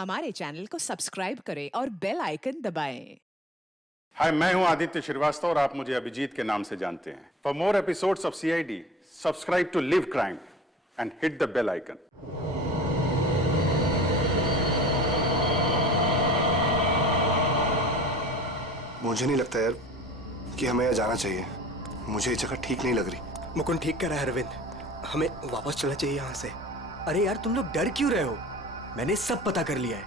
हमारे चैनल को सब्सक्राइब करें और बेल आइकन दबाएं। हाय, मैं हूं आदित्य श्रीवास्तव और आप मुझे अभिजीत के नाम से जानते हैं। For more episodes of CID, subscribe to live crime and hit the bell icon. मुझे नहीं लगता यार कि हमें यहाँ जाना चाहिए। मुझे ये जगह ठीक नहीं लग रही। मुकुंद ठीक कह रहा है अरविंद, हमें वापस चलना चाहिए यहाँ से। अरे यार तुम लोग डर क्यों रहे हो? मैंने सब पता कर लिया है।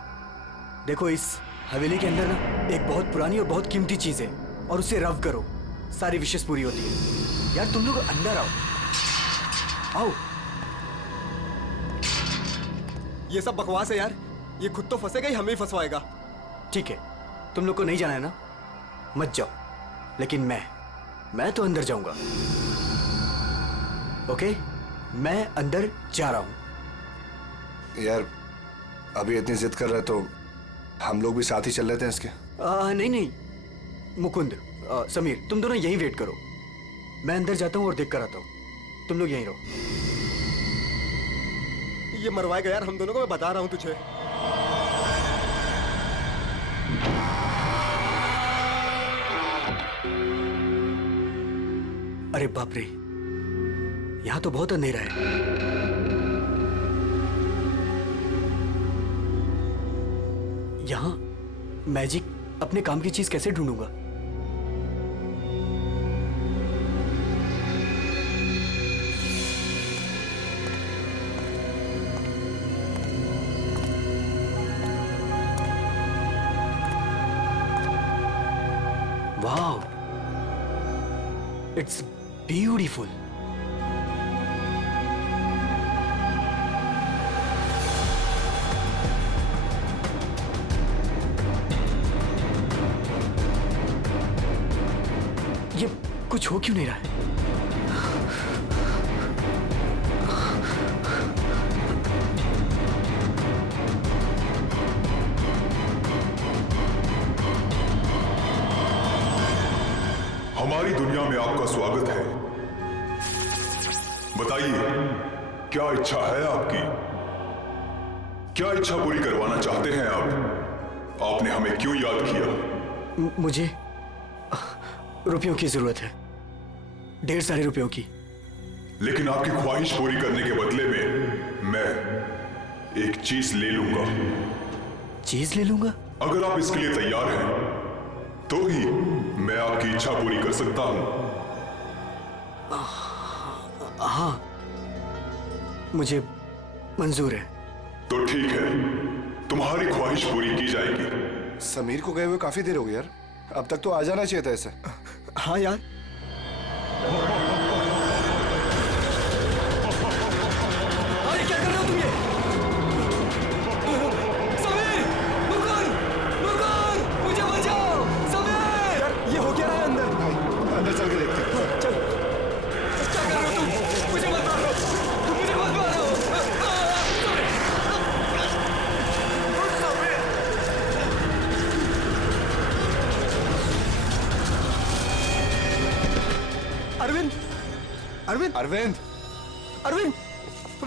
देखो इस हवेली के अंदर ना एक बहुत पुरानी और बहुत कीमती चीज है और उसे रव करो, सारी विशेष पूरी होती है। यार तुम लोग अंदर आओ, आओ। ये सब बकवास है यार, ये खुद तो फंसेगा ही हमें फंसवाएगा। ठीक है, तुम लोग को नहीं जाना है ना, मत जाओ, लेकिन मैं तो अंदर जाऊंगा। ओके, मैं अंदर जा रहा हूं। यार अभी इतनी जिद कर रहे तो हम लोग भी साथ ही चल लेते हैं इसके। नहीं मुकुंद, समीर, तुम दोनों यहीं वेट करो। मैं अंदर जाता हूं और देख कर आता हूं, तुम लोग यहीं रहो। ये मरवाएगा यार हम दोनों को, मैं बता रहा हूं तुझे। अरे बाप रे, यहां तो बहुत अंधेरा है। यहां मैजिक अपने काम की चीज कैसे ढूंढूंगा? Wow, it's beautiful. ये कुछ हो क्यों नहीं रहा है? हमारी दुनिया में आपका स्वागत है। बताइए, क्या इच्छा है आपकी? क्या इच्छा पूरी करवाना चाहते हैं आप? आपने हमें क्यों याद किया? मुझे रुपयों की जरूरत है, ढेर सारे रुपयों की। लेकिन आपकी ख्वाहिश पूरी करने के बदले में मैं एक चीज ले लूंगा। चीज ले लूंगा? अगर आप इसके लिए तैयार हैं तो ही मैं आपकी इच्छा पूरी कर सकता हूं। हाँ, मुझे मंजूर है। तो ठीक है, तुम्हारी ख्वाहिश पूरी की जाएगी। समीर को गए हुए काफी देर हो गई यार, अब तक तो आ जाना चाहिए था इसे। हाँ यार, अरे क्या कर रहे हो तुम ये? समीर! मुकुंद! मुकुंद! मुझे बचाओ! समीर! यार ये हो क्या रहा है अंदर? भाई अंदर चल के देखते हैं। चल। क्या कर रहे हो तुम? मुझे मत मारो! मुझे मत मारो! अरविंद! अरविंद! अरविंद! अरविंद!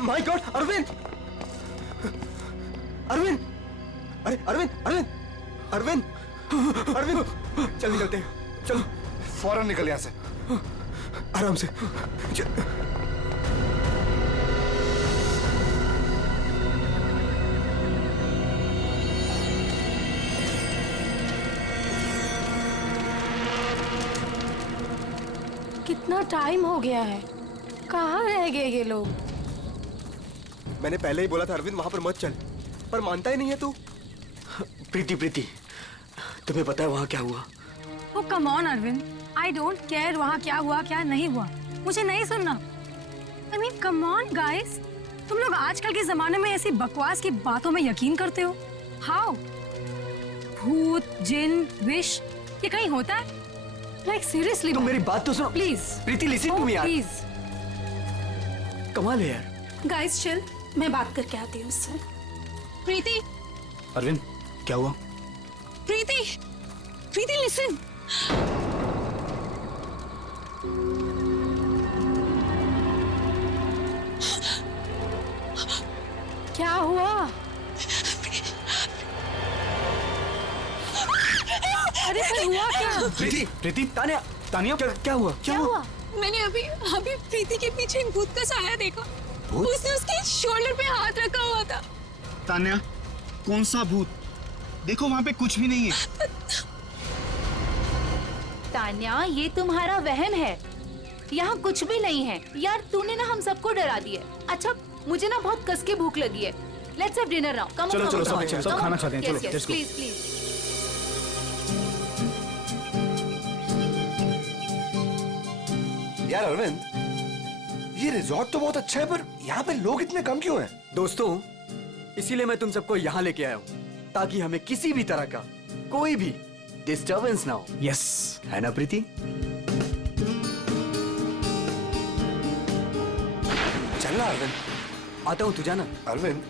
My God! अरविंद! अरविंद! अरे अरविंद! अरविंद! अरविंद! अरविंद! चल निकलते हैं, चलो। फौरन निकल यहाँ से। आराम से। कितना टाइम हो गया है, कहाँ रह गए ये लोग? मैंने पहले ही बोला था अरविंद वहां पर मत चल, पर मानता ही नहीं है तू। प्रीति, तुम्हें पता है वहां क्या हुआ? Oh come on Arvind, I don't care वहाँ क्या हुआ क्या नहीं हुआ, मुझे नहीं सुनना। I mean come on guys, तुम लोग आजकल के जमाने में ऐसी बकवास की बातों में यकीन करते हो? हाउ? भूत, जिन, विश, ये कहीं होता है? लाइक सीरियसली तुम मेरी बात तो सुनो please. Preeti, listen to me यार। प्लीज कमाल है यार। गाइस चिल, मैं बात करके आती हूँ उससे। प्रीति, अरविंद क्या हुआ? प्रीति, प्रीति लिसन। क्या हुआ? प्रीति, तानिया, तानिया, क्या हुआ? क्या हुआ? मैंने अभी प्रीति के पीछे एक भूत का साया देखा। उसने उसके शोल्डर पे हाथ रखा हुआ था। तान्या, कौन सा भूत? देखो वहाँ पे कुछ भी नहीं है। तान्या, ये तुम्हारा वहम है, यहाँ कुछ भी नहीं है। यार तूने ना हम सबको डरा दिया। अच्छा, मुझे ना बहुत कस के भूख लगी है। Let's have dinner now. Come चलो, सब खाना खाते हैं। चलो, let's go. Please please. यार अरविंद, ये रिजॉर्ट तो बहुत अच्छा है, पर यहाँ पे लोग इतने कम क्यों हैं? दोस्तों, इसीलिए मैं तुम सबको यहाँ लेके आया हूँ, ताकि हमें किसी भी तरह का कोई भी डिस्टर्बेंस ना हो। यस, है ना प्रीति? चलना अरविंद। आता हूँ, तू जाना। अरविंद,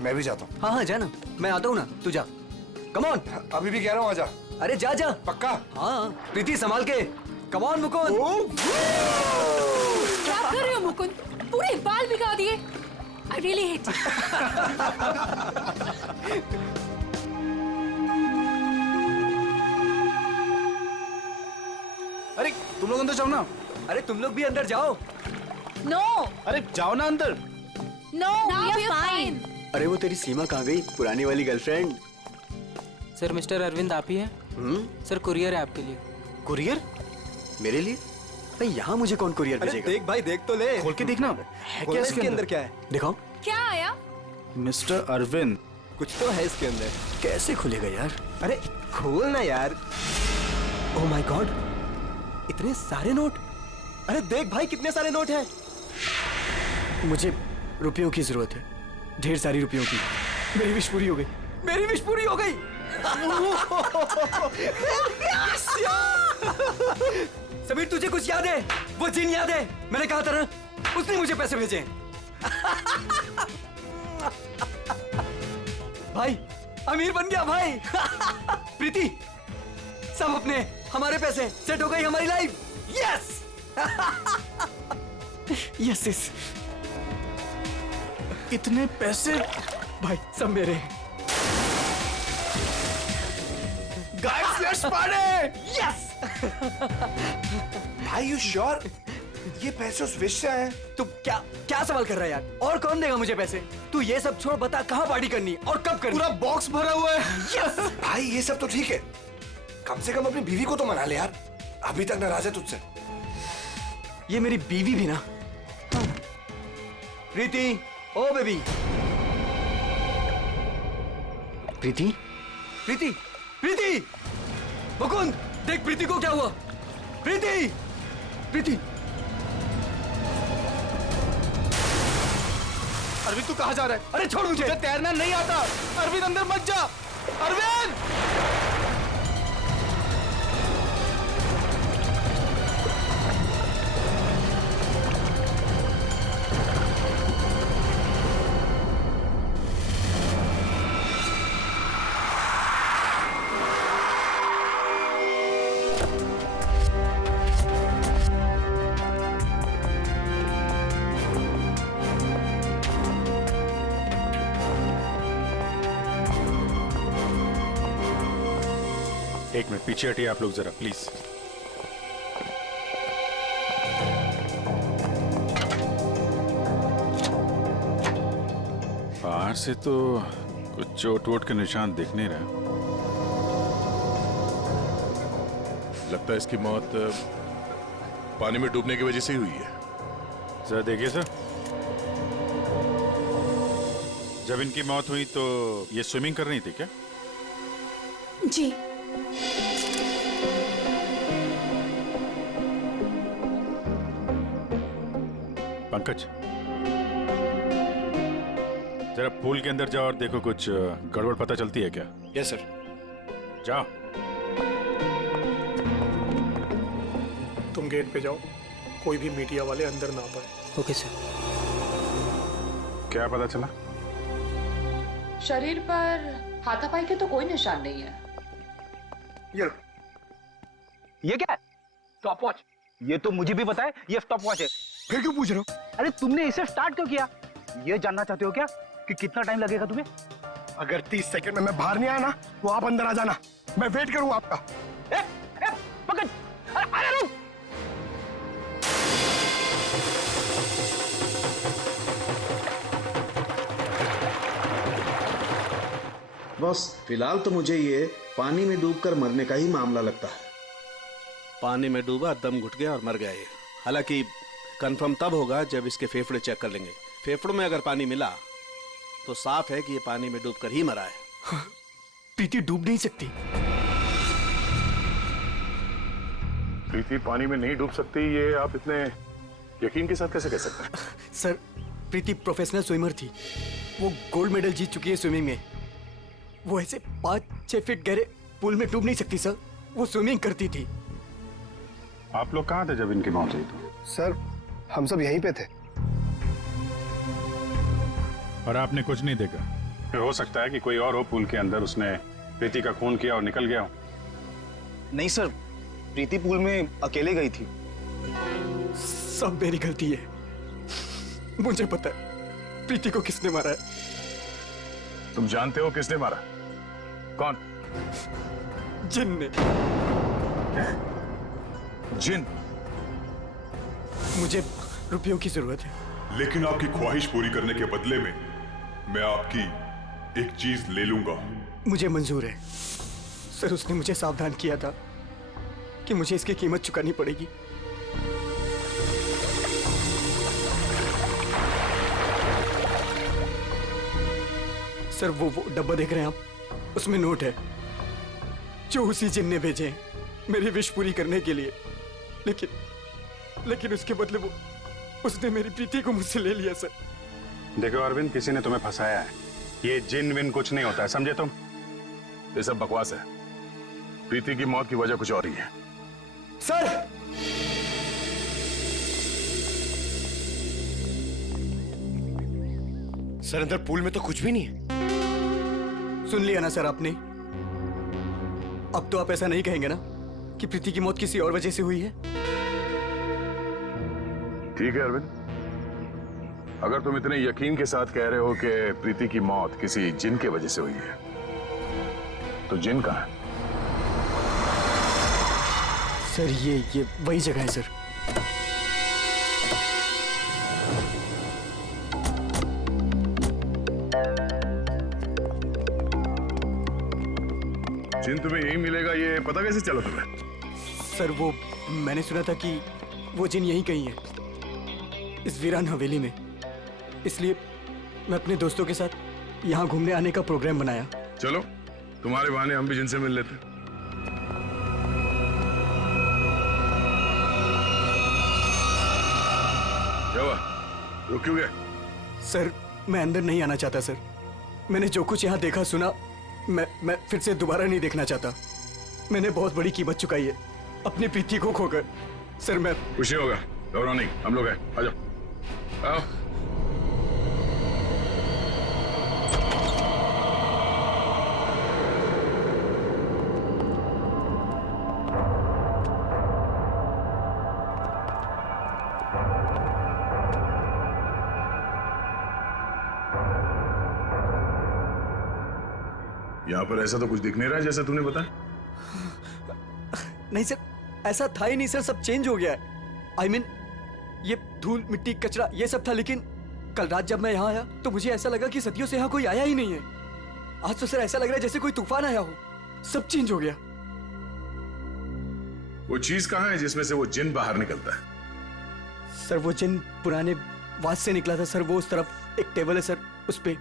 मैं भी जाता हूँ। हाँ, जाना। मैं आता हूँ ना, तू जा। Come on. अभी भी कह रहा हूँ, आजा। अरे जा जा। पक्का? हाँ, प्रीति संभाल के। Come on Mukund. क्या कर रहे हो मुकुंद? पूरे बाल भिगा दिए। I really hate you. अरे तुम लोग अंदर जाओ ना। अरे तुम लोग भी अंदर जाओ। नो अरे जाओ ना अंदर। No, we are fine. अरे वो तेरी सीमा कहाँ गई, पुरानी वाली गर्लफ्रेंड? सर, मिस्टर अरविंद आप ही हैं? सर, कुरियर है आपके लिए। कुरियर? मेरे लिए? भाई यहाँ मुझे कौन कुरियर भेजेगा? देख भाई, देख तो ले। खोल के देखना है क्या इसके अंदर। क्या है? दिखाओ। क्या आया? मिस्टर अरविंद, कुछ तो है इसके अंदर। कैसे खुलेगा यार? अरे खोल ना यार। ओह माय गॉड, इतने सारे नोट। अरे देख भाई, कितने सारे नोट हैं। मुझे रुपयों की जरूरत है, ढेर सारी रुपयों की। मेरी विश पूरी हो गई। मेरी विश पूरी हो गई। समीर, तुझे कुछ याद है? वो जिन याद है? मैंने कहा था ना, उसने मुझे पैसे भेजे। भाई, अमीर बन गया भाई। प्रीति, सब अपने, हमारे पैसे, सेट हो गई हमारी लाइफ। यस। Yes yes. इतने पैसे भाई, सब मेरे। Guys, let's party. यस। भाई, यू श्योर? ये पैसे उस विश से आए हैं? तू क्या क्या सवाल कर रहा है यार? और कौन देगा मुझे पैसे? तू ये सब छोड़, बता कहाँ पार्टी करनी और कब करनी? पूरा बॉक्स भरा हुआ है। यस। भाई, ये सब तो ठीक है, कम से कम अपनी बीवी को तो मना ले यार। अभी तक नाराज है तुझसे। ये मेरी बीवी भी ना। प्रीति, ओ बेबी। प्रीति, प्रीति, प्रीति। मुकुंद, देख प्रीति को क्या हुआ। प्रीति, प्रीति। अरविंद, तू कहाँ जा रहा है? अरे छोड़ मुझे। तुझे तैरना नहीं आता। अरविंद, अंदर मत जा। अरविंद! एक मिनट पीछे हटिए आप लोग जरा, प्लीज। बाहर से तो कुछ चोट वोट के निशान दिख नहीं रहा। लगता है इसकी मौत पानी में डूबने की वजह से ही हुई है। जरा देखिए सर, जब इनकी मौत हुई तो ये स्विमिंग कर रही थी क्या? जी। पंकज, जरा पूल के अंदर जाओ और देखो कुछ गड़बड़ पता चलती है क्या। Yes sir. जाओ। तुम गेट पे जाओ, कोई भी मीडिया वाले अंदर ना पाए। Okay sir. क्या पता चला? शरीर पर हाथापाई के तो कोई निशान नहीं है। ये क्या है? Stop watch. ये तो मुझे भी पता है, ये स्टॉप वॉच है। फिर क्यों पूछ रहे हो? अरे तुमने इसे स्टार्ट क्यों किया? ये जानना चाहते हो क्या कि कितना टाइम लगेगा तुम्हें? अगर 30 सेकंड में मैं बाहर नहीं आया ना, तो आप अंदर आ जाना। मैं वेट करूंगा आपका। बॉस, फिलहाल तो मुझे ये पानी में डूबकर मरने का ही मामला लगता है। पानी में डूबा, दम घुट गया और मर गया ये। हालांकि कंफर्म तब होगा जब इसके फेफड़े चेक कर लेंगे। फेफड़ों में अगर पानी मिला तो साफ है कि ये पानी में डूबकर ही मरा है। प्रीति डूब नहीं सकती। प्रीति पानी में नहीं डूब सकती, ये आप इतने यकीन के साथ कैसे कह सकते हैं? सर, प्रीति प्रोफेशनल स्विमर थी। वो गोल्ड मेडल जीत चुकी है स्विमिंग में। वो ऐसे 5-6 फीट गहरे पूल में डूब नहीं सकती सर। वो स्विमिंग करती थी। आप लोग कहाँ थे जब इनकी मौत हुई? तो सर, हम सब यहीं पे थे। और आपने कुछ नहीं देखा? फिर हो सकता है कि कोई और हो पूल के अंदर, उसने प्रीति का खून किया और निकल गया हो। नहीं सर, प्रीति पूल में अकेले गई थी। सब मेरी गलती है। मुझे पता है प्रीति को किसने मारा है। तुम जानते हो किसने मारा? कौन? जिन ने। जिन? मुझे रुपयों की जरूरत है। लेकिन आपकी ख्वाहिश पूरी करने के बदले में मैं आपकी एक चीज ले लूंगा। मुझे मंजूर है सर। उसने मुझे सावधान किया था कि मुझे इसकी कीमत चुकानी पड़ेगी। सर, वो डब्बा देख रहे हैं आप? उसमें नोट है जो उसी जिन ने भेजे हैं मेरी विश पूरी करने के लिए। लेकिन उसके बदले उसने मेरी प्रीति को मुझसे ले लिया सर। देखो अरविंद, किसी ने तुम्हें फंसाया है। ये जिन विन कुछ नहीं होता है, समझे तुम? ये सब बकवास है। प्रीति की मौत की वजह कुछ और ही है। सर, सर, अंदर पूल में तो कुछ भी नहीं है। सुन लिया ना सर आपने? अब तो आप ऐसा नहीं कहेंगे ना कि प्रीति की मौत किसी और वजह से हुई है? ठीक है अरविंद, अगर तुम इतने यकीन के साथ कह रहे हो कि प्रीति की मौत किसी जिन के वजह से हुई है, तो जिन कहाँ है? सर, ये वही जगह है सर। जिन तुम्हें यही मिलेगा, ये पता कैसे चला तुम्हें? सर, वो मैंने सुना था कि वो जिन यहीं कहीं है, इस वीरान हवेली में। इसलिए मैं अपने दोस्तों के साथ यहाँ घूमने आने का प्रोग्राम बनाया। चलो, तुम्हारे बहाने हम भी जिनसे मिल लेते। क्या हुआ? रुक क्यों गए? सर, मैं अंदर नहीं आना चाहता सर। मैंने जो कुछ यहाँ देखा सुना, मैं फिर से दोबारा नहीं देखना चाहता। मैंने बहुत बड़ी कीमत चुकाई है अपनी प्रीति को खोकर। सर, मैं कुछ नहीं होगा, घबराओ नहीं, हम लोग हैं। आ जाओ, आओ। यहाँ पर ऐसा तो कुछ दिख नहीं रहा है जैसा तूने बताया। नहीं सर, ऐसा था ही नहीं सर। सब चेंज हो गया है। I mean, ये धूल, मिट्टी, कचरा ये सब था। लेकिन कल रात जब मैं यहाँ आया तो मुझे ऐसा लगा कि सदियों से यहाँ कोई आया ही नहीं है। आज तो सर ऐसा लग रहा है जैसे कोई तूफान आया हो। सब चेंज हो गया। वो चीज कहाँ है जिसमें से वो जिन बाहर निकलता है? सर, वो जिन पुराने वास से निकला था सर। वो उस तरफ एक टेबल है सर, उस पे।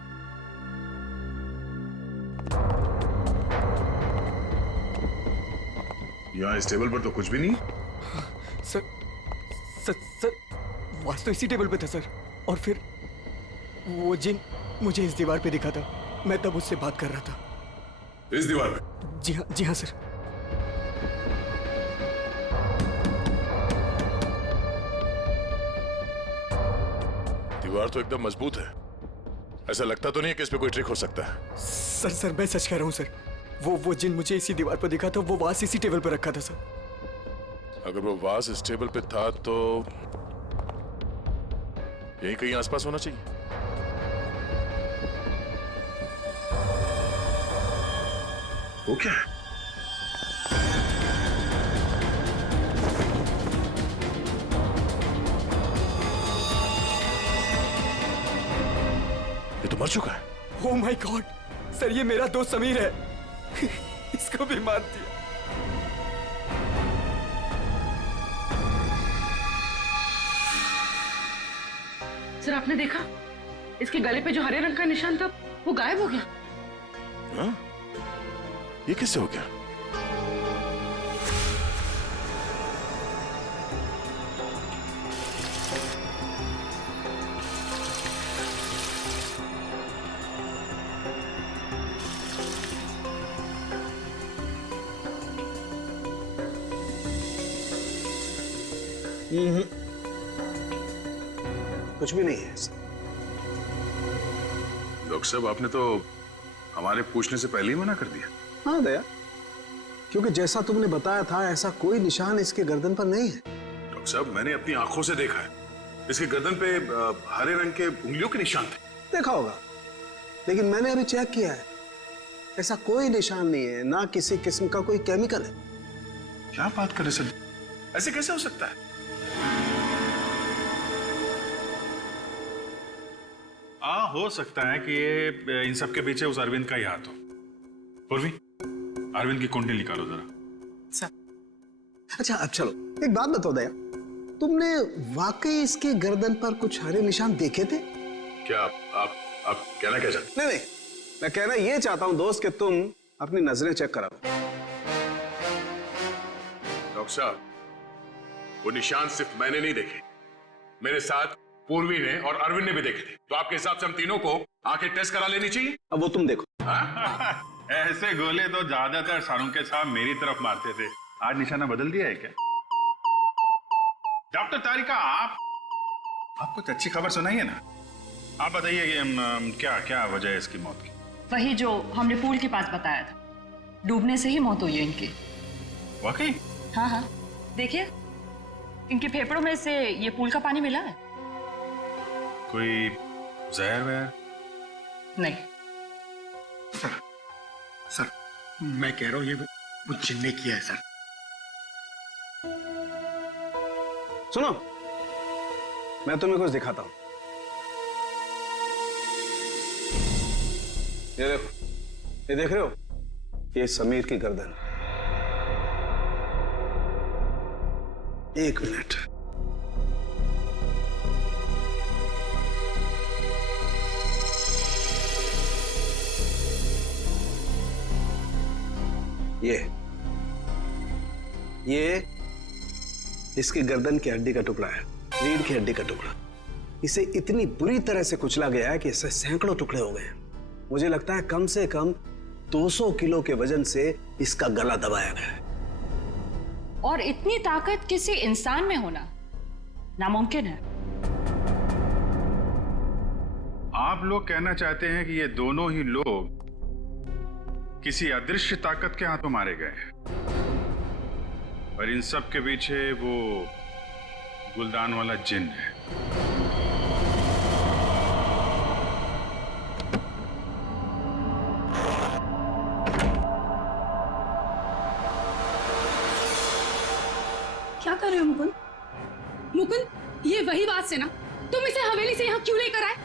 यहाँ इस टेबल पर तो कुछ भी नहीं। सर, वास तो इसी टेबल पे था सर। और फिर वो जिन मुझे इस दीवार पे दिखा था। मैं तब उससे बात कर रहा था। इस दीवार पे? जी हाँ सर। दीवार तो एकदम मजबूत है। ऐसा लगता तो नहीं है कि इस पे कोई ट्रिक हो सकता है। सर, मैं सच कह रहा हूँ सर। वो जिन मुझे इसी दीवार पर दिखा था। वो वास इसी टेबल पर रखा था सर। अगर वो वास इस टेबल पे था तो यही कहीं आसपास होना चाहिए। वो क्या है? ये तो मर चुका है। ओह माय गॉड, सर ये मेरा दोस्त समीर है। इसको भी मार दिया। सर आपने देखा इसके गले पे जो हरे रंग का निशान था वो गायब हो गया। हाँ? ये किससे हो गया? कुछ भी नहीं है ऐसा। डॉक्टर साहब आपने तो हमारे पूछने से पहले ही मना कर दिया। हाँ दया, क्योंकि जैसा तुमने बताया था ऐसा कोई निशान इसके गर्दन पर नहीं है। डॉक्टर साहब मैंने अपनी आंखों से देखा है, इसके गर्दन पे हरे रंग के उंगलियों के निशान थे। देखा होगा, लेकिन मैंने अभी चेक किया है, ऐसा कोई निशान नहीं है, ना किसी किस्म का कोई केमिकल है। क्या बात कर रहे सर, ऐसे कैसे हो सकता है? हो सकता है कि ये इन सब के पीछे उस अरविंद का ही हाथ हो। पूर्वी, अरविंद की कुंडली निकालो जरा। अच्छा अब चलो एक बात बताओ दया, तुमने वाकई इसके गर्दन पर कुछ हरे निशान देखे थे? क्या आप कहना क्या चाहते? नहीं, मैं कहना ये चाहता हूं दोस्त कि तुम अपनी नजरें चेक करा लो। डॉक्टर साहब वो निशान सिर्फ मैंने नहीं देखे, मेरे साथ पूर्वी ने और अरविंद ने भी देखे थे। तो आपके हिसाब से हम तीनों को आंखें टेस्ट करा लेनी चाहिए। अब वो तुम देखो। ऐसे गोले तो ज्यादातर शाहरुख के साथ मेरी तरफ मारते थे, आज निशाना बदल दिया है क्या? डॉक्टर तारिका आप कुछ अच्छी खबर सुनाइए ना। आप बताइए कि क्या क्या वजह है इसकी मौत की? वही जो हमने पूल के पास बताया था, डूबने से ही मौत हुई है इनकी। वाकई? हाँ, देखिए इनके फेफड़ों में से ये पूल का पानी मिला है। कोई जहर वहर? नहीं सर मैं कह रहा हूं ये वो जिन ने किया है सर। सुनो, मैं तुम्हें कुछ दिखाता हूं। ये देखो, ये देख रहे हो, ये समीर की गर्दन। एक मिनट, ये इसकी गर्दन की हड्डी का टुकड़ा है, रीढ़ की हड्डी का टुकड़ा। इसे इतनी बुरी तरह से कुचला गया है कि इससे सैकड़ों टुकड़े हो गए। मुझे लगता है कम से कम 200 किलो के वजन से इसका गला दबाया गया है। और इतनी ताकत किसी इंसान में होना नामुमकिन है। आप लोग कहना चाहते हैं कि ये दोनों ही लोग किसी अदृश्य ताकत के हाथों मारे गए हैं, और इन सब के पीछे वो गुलदान वाला जिन है। क्या कर रहे हो मुकुंद? मुकुंद, ये वही बात से ना तुम इसे हवेली से यहाँ क्यों लेकर आए?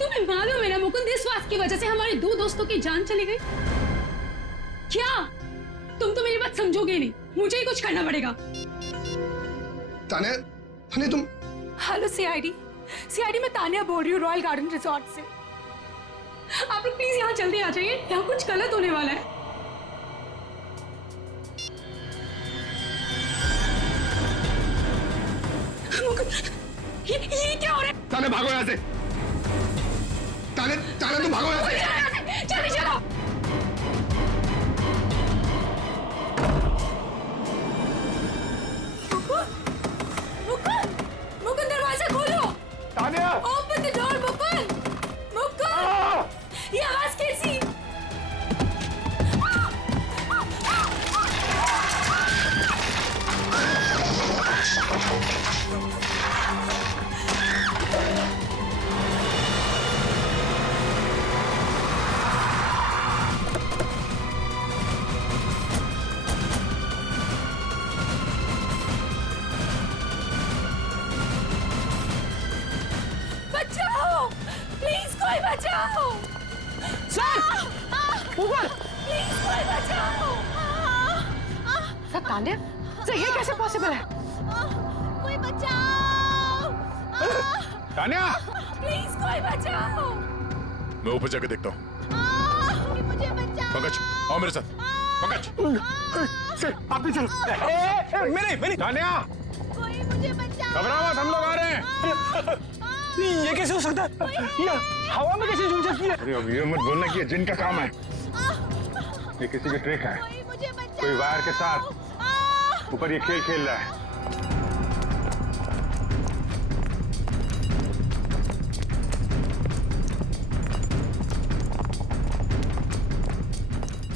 तुम्हें मालूम है ना मुकुंद, इस बात की वजह से हमारे 2 दोस्तों की जान चली गई। क्या तुम तो मेरी बात समझोगे नहीं, मुझे ही कुछ करना पड़ेगा। तान्या तुम। हेलो सीआईडी मैं तान्या बोल रही हूँ, रॉयल गार्डन रिजॉर्ट से। आप लोग प्लीज यहाँ जल्दी आ जाइए, यहाँ कुछ गलत होने वाला है। ये क्या हो रहा है? तान्या भागो यहाँ से। तान्या तुम भागो यहाँ से। जल्दी चलो। मुकुंद दरवाजा खोलो। Tanya open the door Mukund. ये आवाज कैसी? ऊपर। प्लीज कोई बचाओ। सर तान्या, सर ये कैसे पॉसिबल है? कोई बचाओ। तान्या, प्लीज कोई बचाओ। मैं ऊपर जाके देखता हूँ। मुझे बचाओ। पंकज, आओ मेरे साथ। पंकज, सर आप भी चलो। मेरे तान्या, कोई मुझे बचाओ। घबराओ मत, हम लोग आ रहे हैं। ये कैसे हो सकता है? ये हवा में कैसे झूल सकती है? अरे अब ये मत बोलना कि ये जिन का काम है। ये किसी की ट्रिक है। कोई वायर के साथ ऊपर ये खेल खेल रहा है।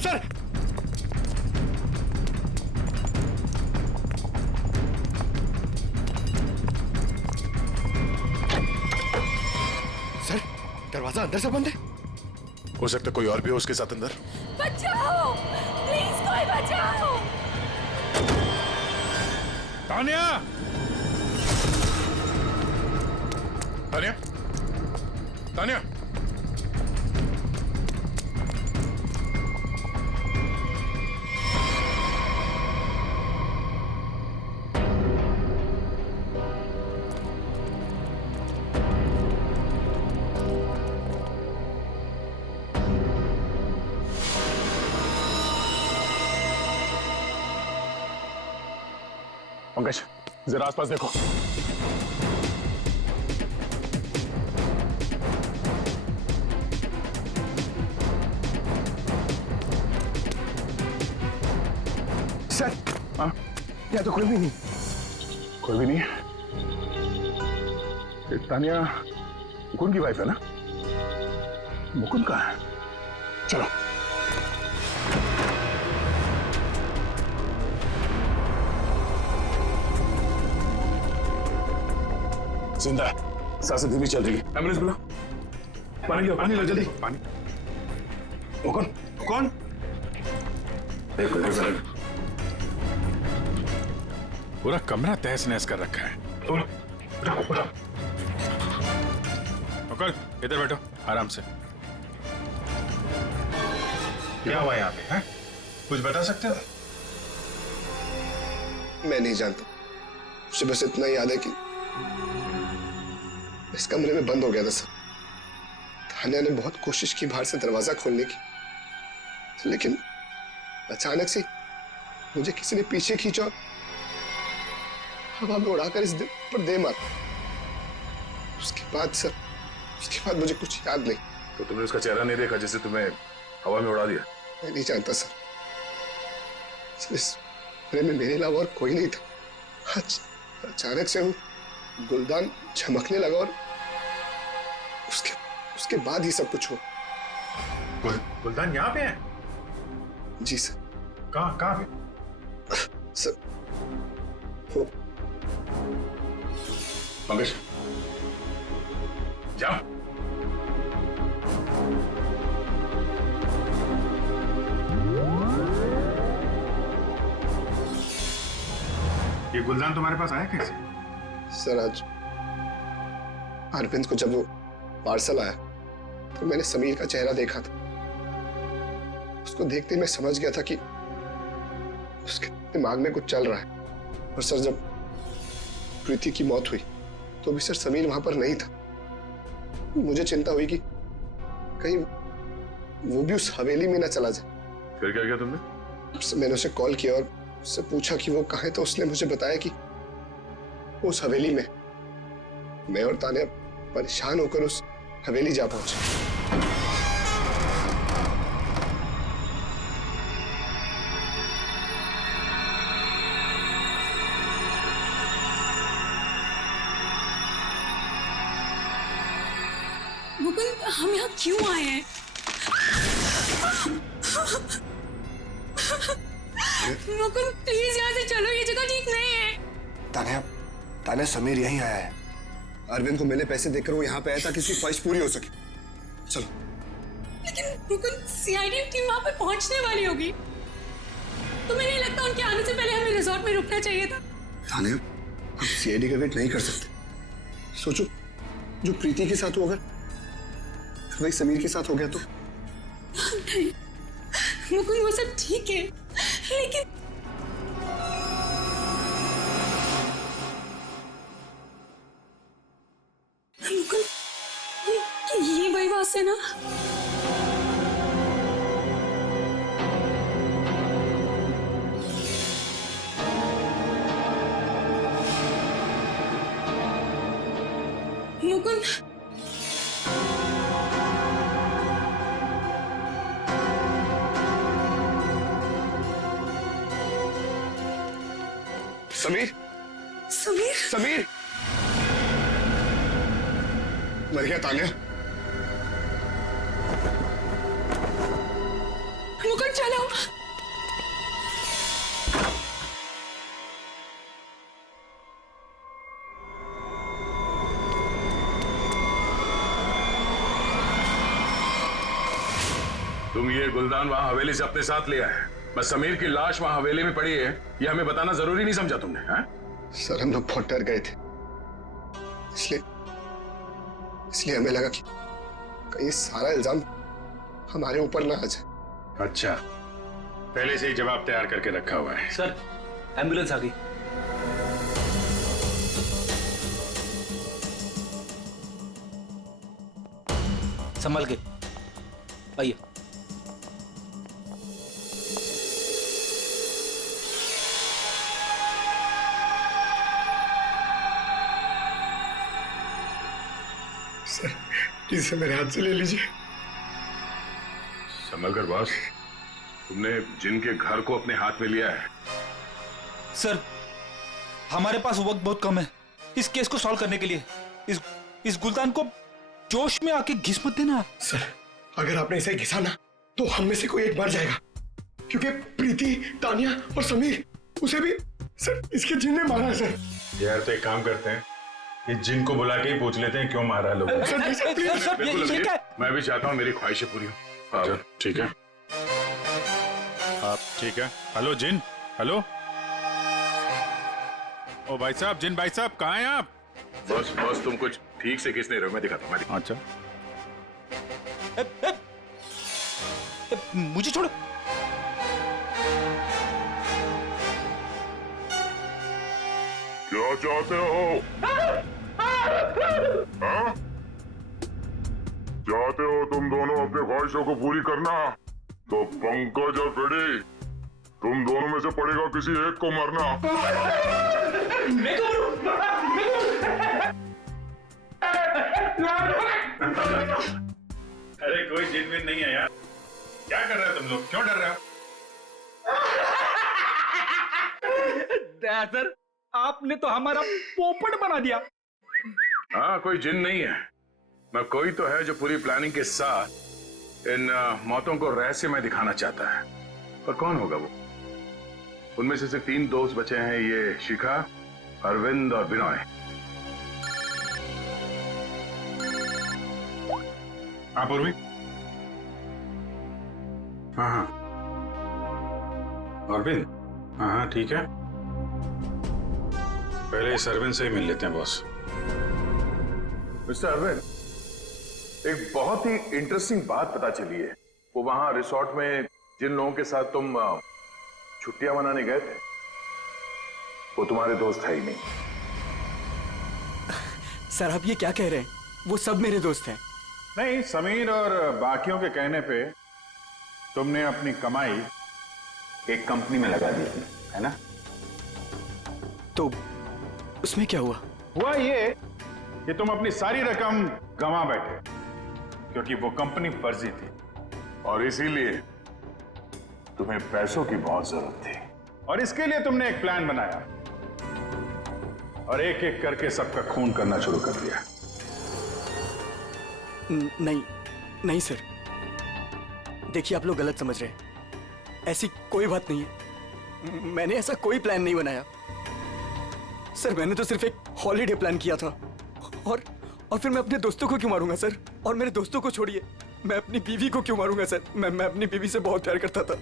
सर, सर, दरवाजा अंदर से बंद है। हो सकता कोई और भी हो उसके साथ अंदर। बचाओ, प्लीज कोई बचाओ। तान्या, तान्या, तान्या, पंकज जरा आसपास देखो। सर, हाँ, या तो कोई भी नहीं। कोई भी नहीं है। ये तान्या मुकुंद की वाइफ है ना? मुकुंद कहाँ है? चलो। जिंदा है, सांसें धीमी चल रही है। एम्बुलेंस बुला। पानी लो, पानी लो जल्दी। पानी। मुकुंद, कौन? एक मिनट। पूरा कमरा तहस नहस कर रखा है। मुकुंद, इधर बैठो आराम से। क्या हुआ यहाँ पे? हैं? कुछ बता सकते हो? मैं नहीं जानता, मुझे बस इतना याद है कि इस कमरे में बंद हो गया था सर। तान्या ने बहुत कोशिश की बाहर से दरवाजा खोलने की, लेकिन अचानक से मुझे किसी ने पीछे खींचा और हवा में उड़ाकर इस दिल पर दे मारा। उसके बाद मुझे कुछ याद नहीं। तो तुमने उसका चेहरा नहीं देखा जिसे तुम्हें हवा में उड़ा दिया? मैं नहीं जानता सर, इस कमरे में मेरे अलावा और कोई नहीं था। अचानक से वो गुलदान झमकने लगा और उसके बाद ही सब कुछ हुआ। गुलदान यहाँ पे है? जी सर। कहाँ पे? सर वो पंकज, जाओ। ये गुलदान तुम्हारे पास आया कैसे? सर आज अरविंद को जब वो पार्सल आया तो मैंने समीर का चेहरा देखा था। उसको देखते ही मैं समझ गया था कि उसके दिमाग में कुछ चल रहा है। और सर जब प्रीति की मौत हुई तो भी सर समीर वहां पर नहीं था। मुझे चिंता हुई कि कहीं वो भी उस हवेली में ना चला जाए। फिर क्या किया तुमने? मैंने उसे कॉल किया और उससे पूछा कि वो कहाँ है, तो उसने मुझे बताया कि उस हवेली में। मैं और तान्या परेशान होकर उस हवेली जा पहुंचे। मुकुंद, हम यहाँ क्यों आए हैं? मुकुंद प्लीज यहाँ से चलो, ये जगह ठीक नहीं है। तान्या समीर यहीं आया है। अरविंद को मैंने पैसे देकर वो यहाँ पे आया ताकि उसकी ख्वाहिश पूरी हो सके। चलो। लेकिन मुकुंद सीआईडी टीम वहाँ पे पहुँचने वाली होगी। तुम्हें नहीं लगता उनके आने से पहले हमें रिजॉर्ट में रुकना चाहिए था? तान्या, हम सीआईडी का वेट नहीं कर सकते। सोचो जो प्रीति के साथ हो, अगर वही समीर के साथ हो गया तो? नहीं, मुकुंद वो सब ठीक है, लेकिन मुकुंद ये वही बात है ना? मुकुंद समीर समीर समीर मर गया तान्या। मुकुंद चलो। तुम ये गुलदान वहां हवेली से अपने साथ लिया है, बस समीर की लाश वहां हवेली में पड़ी है ये हमें बताना जरूरी नहीं समझा तुमने? हाँ? सर हम लोग बहुत डर गए थे, इसलिए हमें लगा कि कहीं सारा इल्जाम हमारे ऊपर ना आ जाए। अच्छा, पहले से ही जवाब तैयार करके रखा हुआ है। सर एम्बुलेंस आ गई। संभल के आइए। सर प्लीज मेरे हाथ से ले लीजिए। संभल कर बॉस, तुमने जिनके घर को अपने हाथ में लिया है। सर हमारे पास वक्त बहुत कम है इस केस को सॉल्व करने के लिए। इस गुलदान को जोश में आके घिस मत देना। सर अगर आपने इसे घिसा ना तो हम में से कोई एक मर जाएगा, क्योंकि प्रीति, तानिया और समीर उसे भी सर इसके जिन ने मारा है। सर यार तो एक काम करते हैं, इस जिन को बुला के ही पूछ लेते हैं क्यों मारा लोगों ने। मैं भी चाहता हूँ मेरी ख्वाहिशें पूरी हो। अच्छा ठीक है। आप ठीक है? हेलो जिन, हेलो। ओ भाई साहब, जिन भाई साहब कहाँ हैं आप? बॉस तुम कुछ ठीक से किस नहीं रहे हो, मैं दिखाता हूँ। अच्छा मुझे छोड़ो। क्या चाहते हो? हाँ? चाहते हो तुम दोनों अपने ख्वाहिशों को पूरी करना, तो पंकज और फ्रेडी तुम दोनों में से पड़ेगा किसी एक को मरना। अरे कोई जिन विन नहीं है यार, क्या कर रहे हो तुम लोग? क्यों डर रहे हो? सर आपने तो हमारा पोपट बना दिया। हाँ कोई जिन नहीं है, मैं कोई तो है जो पूरी प्लानिंग के साथ इन मौतों को रहस्यमय दिखाना चाहता है। पर कौन होगा वो? उनमें से सिर्फ 3 दोस्त बचे हैं, ये शिखा, अरविंद और विनय। आप उर्वी? हाँ अरविंद, हाँ ठीक है। पहले इस अरविंद से ही मिल लेते हैं बॉस। मिस्टर अरविंद, एक बहुत ही इंटरेस्टिंग बात पता चली है। वो वहां रिसोर्ट में जिन लोगों के साथ तुम छुट्टियां मनाने गए थे, वो तुम्हारे दोस्त है ही नहीं। सर आप ये क्या कह रहे हैं? वो सब मेरे दोस्त हैं। नहीं, समीर और बाकियों के कहने पे तुमने अपनी कमाई एक कंपनी में लगा दी थी, है ना? तो उसमें क्या हुआ? हुआ ये कि तुम अपनी सारी रकम गंवा बैठे, क्योंकि वो कंपनी फर्जी थी और इसीलिए तुम्हें पैसों की बहुत जरूरत थी। और इसके लिए तुमने एक प्लान बनाया और एक एक करके सबका खून करना शुरू कर दिया। नहीं सर, देखिए आप लोग गलत समझ रहे हैं। ऐसी कोई बात नहीं है, मैंने ऐसा कोई प्लान नहीं बनाया। सर मैंने तो सिर्फ एक हॉलीडे प्लान किया था और फिर मैं अपने दोस्तों को क्यों मारूंगा सर? और मेरे दोस्तों को छोड़िए, मैं अपनी बीवी को क्यों मारूंगा सर? मैं अपनी बीवी से बहुत प्यार करता था।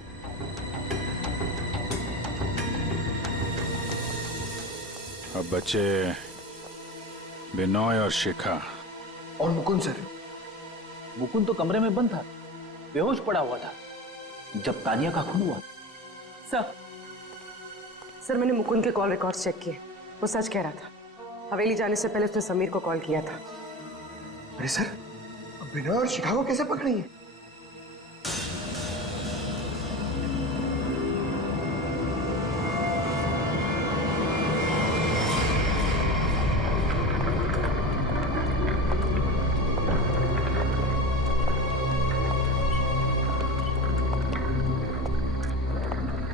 अब बच्चे विनय और शिखा और मुकुंद सर। मुकुंद तो कमरे में बंद था, बेहोश पड़ा हुआ था। जब तानिया का खून हुआ? सर मैंने मुकुंद के कॉल रिकॉर्ड्स चेक किए, वो सच कह रहा था। हवेली जाने से पहले उसने समीर को कॉल किया था। अरे सर, अब बिनोय और शिखा को कैसे पकड़ेंगे?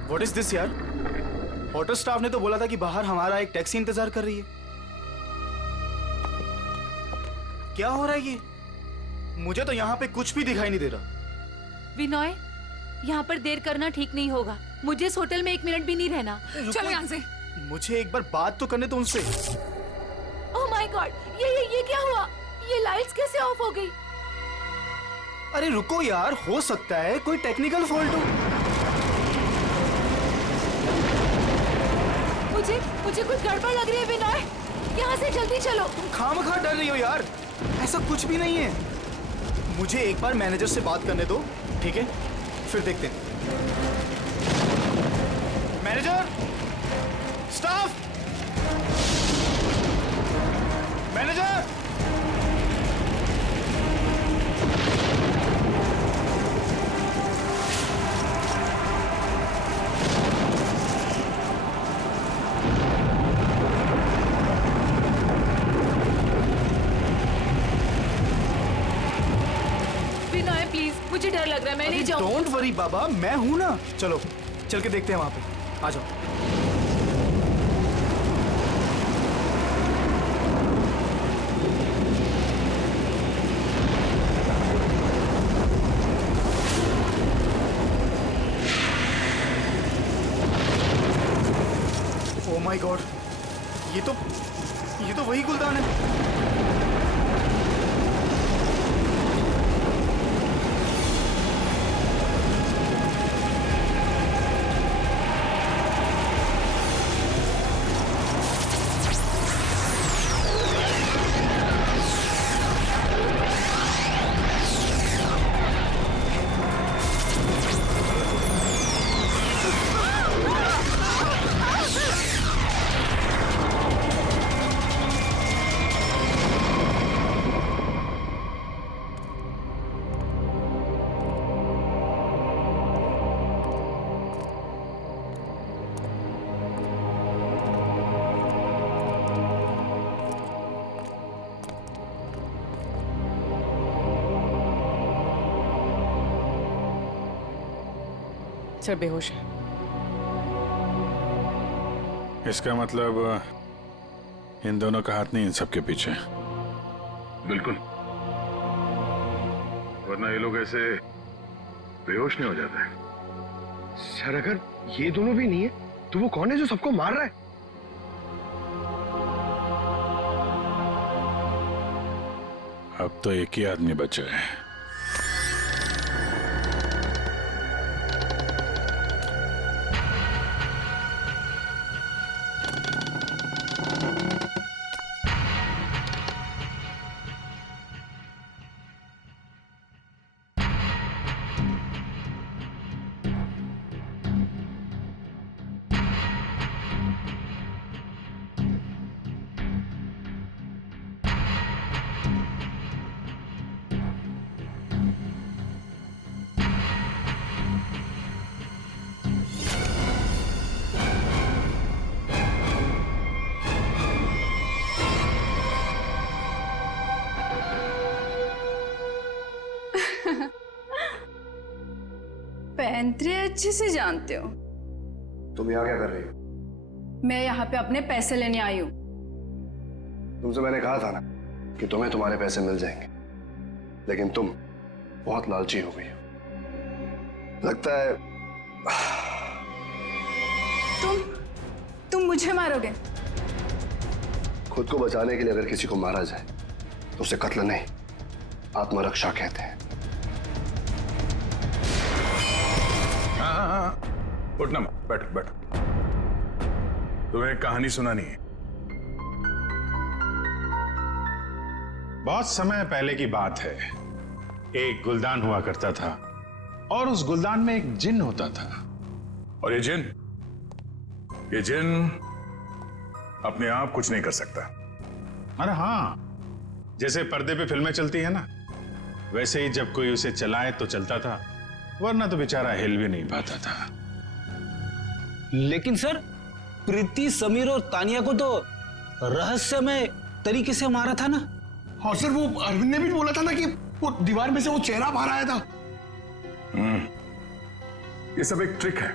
व्हाट इज दिस यार? होटल स्टाफ ने तो बोला था कि बाहर हमारा एक टैक्सी इंतजार कर रही है। क्या हो रहा है ये? मुझे तो यहाँ पे कुछ भी दिखाई नहीं दे रहा। विनोय, यहाँ पर देर करना ठीक नहीं होगा। मुझे इस होटल में 1 मिनट भी नहीं रहना। चलो यहाँ से। मुझे एक बार बात तो करने दो उनसे। ओह माय गॉड, ये क्या हुआ? ये लाइट्स कैसे ऑफ हो गई? अरे रुको यार, हो सकता है कोई टेक्निकल फॉल्ट हो। मुझे कुछ गड़बड़ लग रही है विनोय, यहाँ से जल्दी चलो। तुम खामखा डर रही हो यार, ऐसा कुछ भी नहीं है। मुझे एक बार मैनेजर से बात करने दो, ठीक है? फिर देखते हैं। Manager, staff, manager. Vinoy please, मुझे डर लग रहा है, मैं नहीं जाऊँ। डोंट वरी बाबा, मैं हूं ना। चलो चल के देखते हैं वहां पे, आ जाओ। ओह माय गॉड, ये तो वही गुलदान है। सर बेहोश है। इसका मतलब इन दोनों का हाथ नहीं इन सबके पीछे। बिल्कुल, वरना ये लोग ऐसे बेहोश नहीं हो जाते। सर अगर ये दोनों भी नहीं है तो वो कौन है जो सबको मार रहा है? अब तो एक ही आदमी बचा है। पैंतरे अच्छे से जानते हो। तुम यहाँ क्या कर रही हो? मैं यहाँ पे अपने पैसे लेने आई हूँ। तुमसे मैंने कहा था ना कि तुम्हें तुम्हारे पैसे मिल जाएंगे, लेकिन तुम बहुत लालची हो गई हो। लगता है तुम मुझे मारोगे? खुद को बचाने के लिए अगर किसी को मारा जाए तो उसे कत्ल नहीं, आत्मरक्षा कहते हैं। हाँ, उठना मत, बैठो बैठो। तुम्हें एक कहानी सुनानी है। बहुत समय पहले की बात है। एक गुलदान हुआ करता था और उस गुलदान में एक जिन होता था। और ये जिन अपने आप कुछ नहीं कर सकता। अरे हाँ, जैसे पर्दे पे फिल्में चलती है ना, वैसे ही जब कोई उसे चलाए तो चलता था, वरना तो बेचारा हिल भी नहीं पाता था। लेकिन सर, प्रीति, समीर और तानिया को तो रहस्यमय तरीके से मारा था ना। और सर वो अरविंद ने भी बोला था ना कि वो दीवार में से वो चेहरा बाहर आया था। ये सब एक ट्रिक है,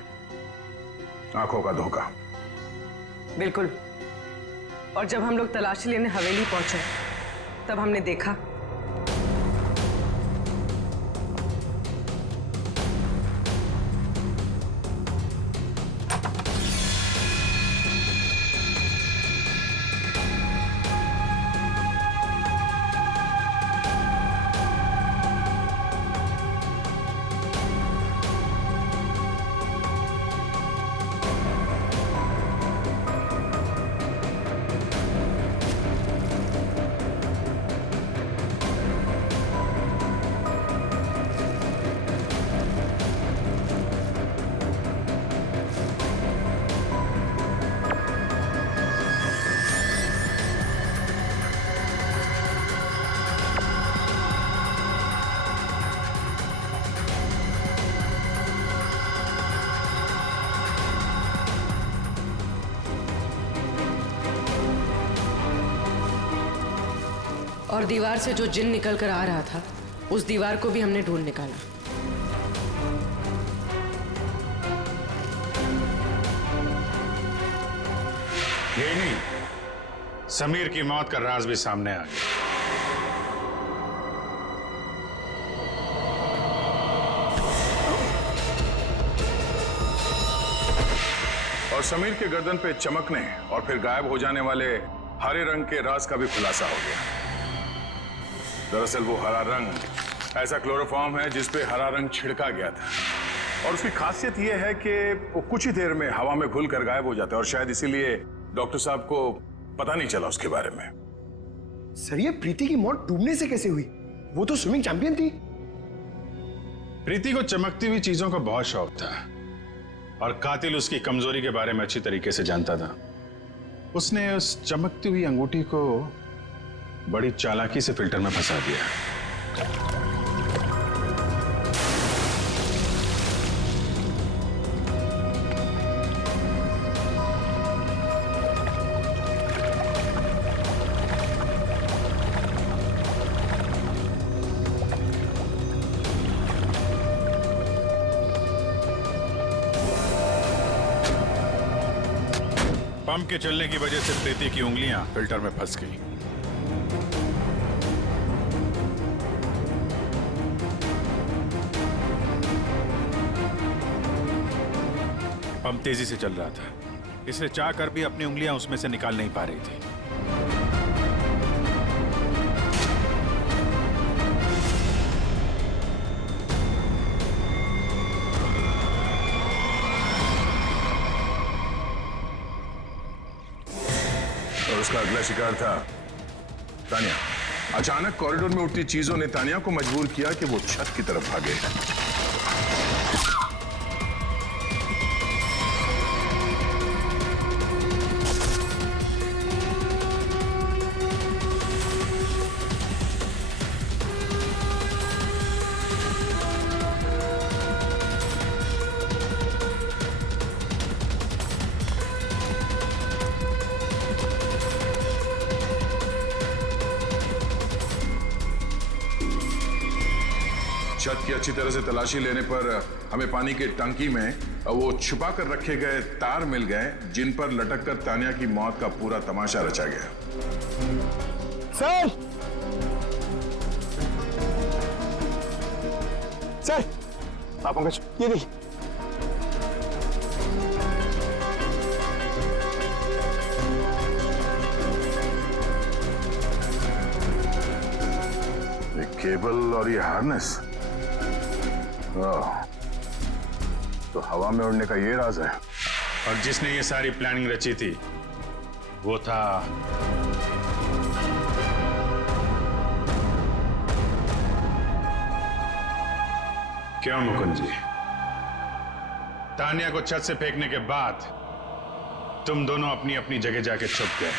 आंखों का धोखा। बिल्कुल। और जब हम लोग तलाशी लेने हवेली पहुंचे तब हमने देखा और दीवार से जो जिन निकल कर आ रहा था, उस दीवार को भी हमने ढूंढ निकाला। यही नहीं, समीर की मौत का राज भी सामने आ गया। और समीर के गर्दन पे चमकने और फिर गायब हो जाने वाले हरे रंग के राज का भी खुलासा हो गया। दरअसल वो हरा रंग ऐसा क्लोरोफॉर्म है जिस पे हरा रंग छिड़का गया था, और उसकी खासियत यह है कि वो कुछ ही देर में हवा में घुल कर गायब हो जाता है, और शायद इसीलिए डॉक्टर साहब को पता नहीं चला उसके बारे में। सर ये प्रीति की मौत डूबने से कैसे हुई? वो तो स्विमिंग चैंपियन थी। प्रीति को चमकती हुई चीजों का बहुत शौक था, और कातिल उसकी कमजोरी के बारे में अच्छी तरीके से जानता था। उसने उस चमकती हुई अंगूठी को बड़ी चालाकी से फिल्टर में फंसा दिया। पंप के चलने की वजह से प्रीति की उंगलियां फिल्टर में फंस गई। पंप तेजी से चल रहा था, इसलिए चाहकर भी अपनी उंगलियां उसमें से निकाल नहीं पा रही थी। और उसका अगला शिकार था तानिया। अचानक कॉरिडोर में उठती चीजों ने तानिया को मजबूर किया कि वो छत की तरफ भागे। छत की अच्छी तरह से तलाशी लेने पर हमें पानी के टंकी में वो छुपा कर रखे गए तार मिल गए, जिन पर लटक कर तानिया की मौत का पूरा तमाशा रचा गया। सर! सर! आप पंकज, ये नहीं। ये केबल और ये हार्नेस, तो हवा में उड़ने का ये राज है। और जिसने ये सारी प्लानिंग रची थी वो था क्यों मुकुंद जी, तानिया को छत से फेंकने के बाद तुम दोनों अपनी अपनी जगह जाके छुप गए।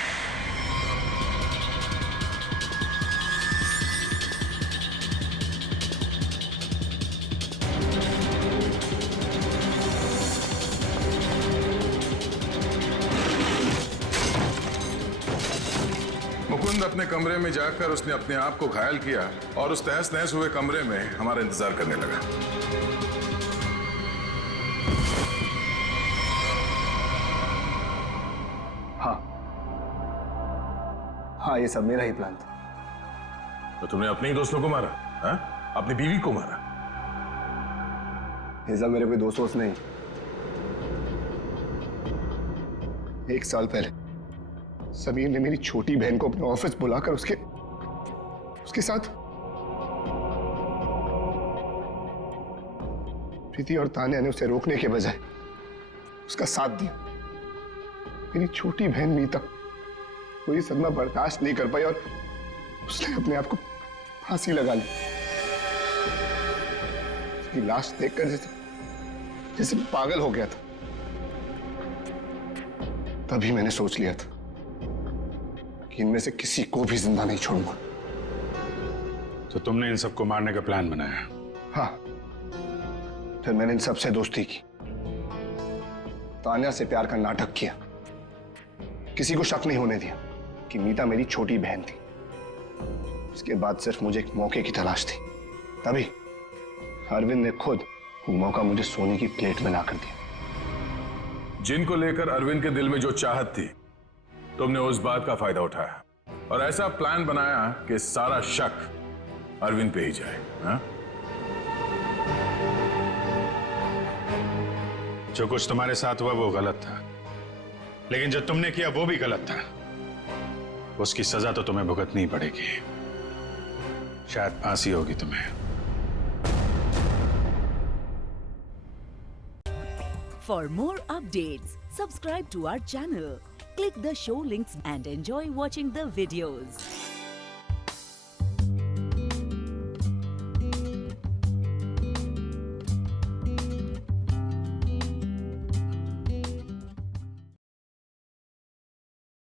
मुकुंद अपने कमरे में जाकर उसने अपने आप को घायल किया और उस तहस नहस हुए कमरे में हमारा इंतजार करने लगा। हाँ, ये सब मेरा ही प्लान था। तो तुमने अपने ही दोस्तों को मारा? हा? अपनी बीवी को मारा? ये सब मेरे कोई दोस्त नहीं। 1 साल पहले समीर ने मेरी छोटी बहन को अपने ऑफिस बुलाकर उसके साथ प्रीति और तान्या ने उसे रोकने के बजाय उसका साथ दिया। मेरी छोटी बहन मीता कोई सदमा बर्दाश्त नहीं कर पाई और उसने अपने आप को फांसी लगा ली। उसकी लाश देखकर जैसे पागल हो गया था। तभी मैंने सोच लिया था कि इनमें से किसी को भी जिंदा नहीं छोड़ूंगा। तो तुमने इन सबको मारने का प्लान बनाया? हाँ, फिर मैंने इन सबसे दोस्ती की, तान्या से प्यार का नाटक किया, किसी को शक नहीं होने दिया कि मीता मेरी छोटी बहन थी। इसके बाद सिर्फ मुझे एक मौके की तलाश थी, तभी अरविंद ने खुद वो मौका मुझे सोने की प्लेट में लाकर दिया। जिनको लेकर अरविंद के दिल में जो चाहत थी, तुमने उस बात का फायदा उठाया और ऐसा प्लान बनाया कि सारा शक अरविंद पे ही जाए। हा? जो कुछ तुम्हारे साथ हुआ वो गलत था, लेकिन जो तुमने किया वो भी गलत था। उसकी सजा तो तुम्हें भुगतनी पड़ेगी। शायद फांसी होगी तुम्हें। For more updates, subscribe to our channel, click the show links and enjoy watching the videos.